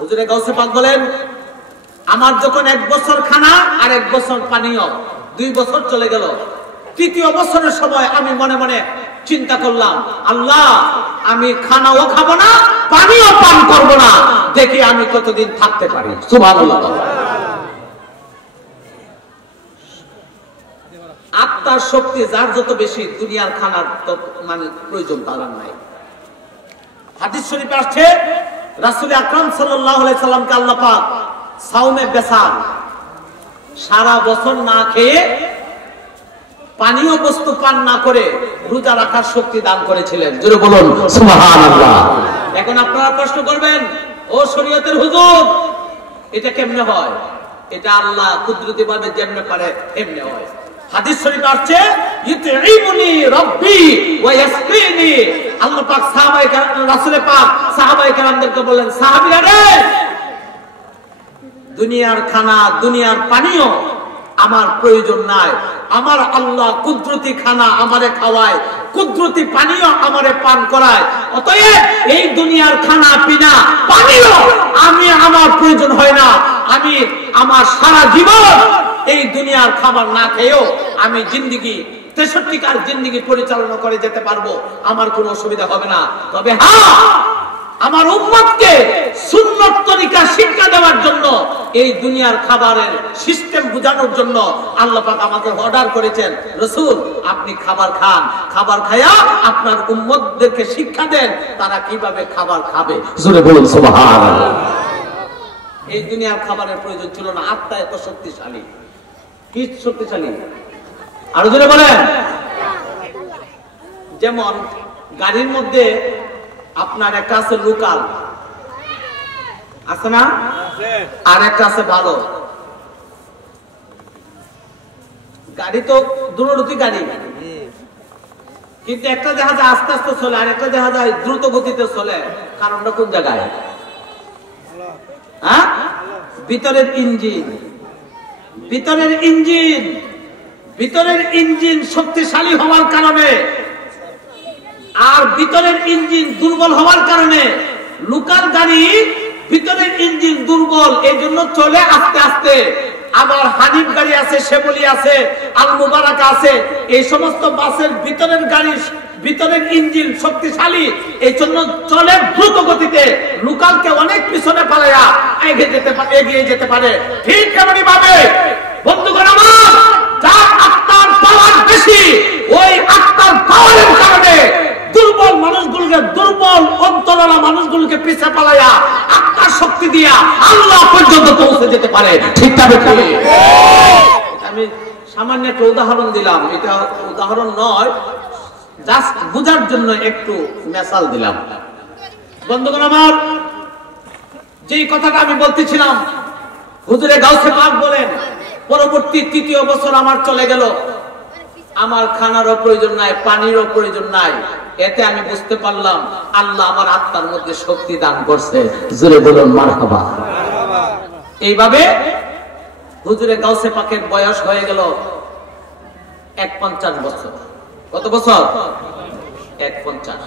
হুজুরে গাউসে পাক বলেন, আমার যখন 1 বছর খানা আর 1 বছর পানীয়, 2 বছর চলে গেল। 3য় বছরের সময় আমি মনে মনে চিন্তা করলাম, আল্লাহ আমি খানাও খাবো না, পানিও পান করবো না, দেখি আমি কতদিন থাকতে পারি। সুবহানাল্লাহ। আত্মার শক্তি যার যত বেশি, দুনিয়ার খানার মানে প্রয়োজন তার নাই। হাদিস শরীফে আসছে, রাসূল আকরাম সাল্লাল্লাহু আলাইহি সাল্লামকে আল্লাহ পাক সাওমে বেসাল, সারা বছর না খেয়ে পানীয় বস্তু পান না করে রোজা রাখার শক্তি দান করেছিলেন। জোরে বলুন সুবহানাল্লাহ। এখন আপনারা প্রশ্ন করবেন, ও শরীয়তের হুজুর, এটা কেমনে হয়? এটা আল্লাহ কুদরতি ভাবে যেমনে পারে এমনে হয়। হাদিস শরীফে আসছে, ইতঈমুনি রাব্বি ওয়া ইয়াসকিনি। আল্লাহ পাক সাহাবায়ে কেরাম, রাসূল পাক সাহাবায়ে কেরামদেরকে বলেন, সাহাবীরা রে, দুনিয়ার খানা দুনিয়ার পানীয় আমার প্রয়োজন নাই, আমার আল্লাহ কুদরতি খানা আমারে খাওয়ায়, কুদরতি পানীয় আমারে পান করায়। অতএব এই দুনিয়ার খানা পিনা পানীয় আমি আমার প্রয়োজন হয় না। আমি আমার সারা জীবন এই দুনিয়ার খাবার না খেয়েও আমি জিন্দেগি 63 জিন্দেগি পরিচালনা করে যেতে পারবো, আমার কোনো অসুবিধা হবে না। তবে হ্যাঁ, আমার উম্মতকে সুন্নত তরিকা শিক্ষা দেওয়ার জন্য, এই দুনিয়ার খাবারের সিস্টেম বোঝানোর জন্য আল্লাহ পাক আমাকে অর্ডার করেছেন, রাসূল আপনি খাবার খান, খাবার খায়া আপনার উম্মতদেরকে শিক্ষা দেন তারা কিভাবে খাবার খাবে। জোরে বলুন সুবহানাল্লাহ। এই দুনিয়ার খাবারের প্রয়োজন ছিল না, আত্মা এত শক্তিশালী। কি শক্তিশালী? আরো জোরে বলেন। যেমন গাড়ির মধ্যে আপনার একটা আছে লোকাল, আছে না? আর একটা আছে ভালো গাড়ি। তো দূরগতি গাড়ি, কিন্তু একটা দেখা যায় আস্তে আস্তে চলে, আর একটা দেখা যায় দ্রুত গতিতে চলে। কারণটা কোন জায়গায়? হ্যাঁ, ভিতরের ইঞ্জিন। ভিতরের ইঞ্জিন, ভিতরের ইঞ্জিন শক্তিশালী হওয়ার কারণে আর ভিতরের ইঞ্জিন দুর্বল হওয়ার কারণে লোকাল গাড়ি ভিতরের ইঞ্জিন দুর্বল, এই জন্য চলে আস্তে আস্তে। আবার হানিফ গাড়ি আছে, শেবলি আছে, আল মুবারাকা আছে, এই সমস্ত বাসের ভিতরের গাড়ি ভিতরের ইঞ্জিন শক্তিশালী, এই জন্য চলে দ্রুত গতিতে। লোকালকে অনেক পিছনে পালায়া এগিয়ে যেতে পারে। ঠিক তেমনি ভাবে বন্ধুগণ আমার, যার আত্মার পাওয়ার বেশি, ওই আত্মার পাওয়ারের কারণে দুর্বল মানুষগুলোকে, দুর্বল অন্তরালা মানুষগুলোকে পিছে পালায়া আত্মার শক্তি দিয়া আল্লাহ পর্যন্ত পৌঁছে যেতে পারে। ঠিক তবে আমি সামান্য একটা উদাহরণ দিলাম, এটা উদাহরণ নয়, জাস্ট বোঝার জন্য একটু মেসাল দিলাম। বন্ধুগণ আমার, যেই কথাটা আমি বলতেছিলাম, হুজুরে গাউসে পাক বলেন, পরবর্তী 3য় বছর আমার চলে গেল, আমার খানারও প্রয়োজন নাই, পানিরও প্রয়োজন নাই। এতে আমি বুঝতে পারলাম আল্লাহ আমার আত্মার মধ্যে শক্তি দান করছে। জোরে বলুন মারহাবা। এইভাবে হুজুরে গাউসে পাকের বয়স হয়ে গেল 51 বছর। কত বছর? 51।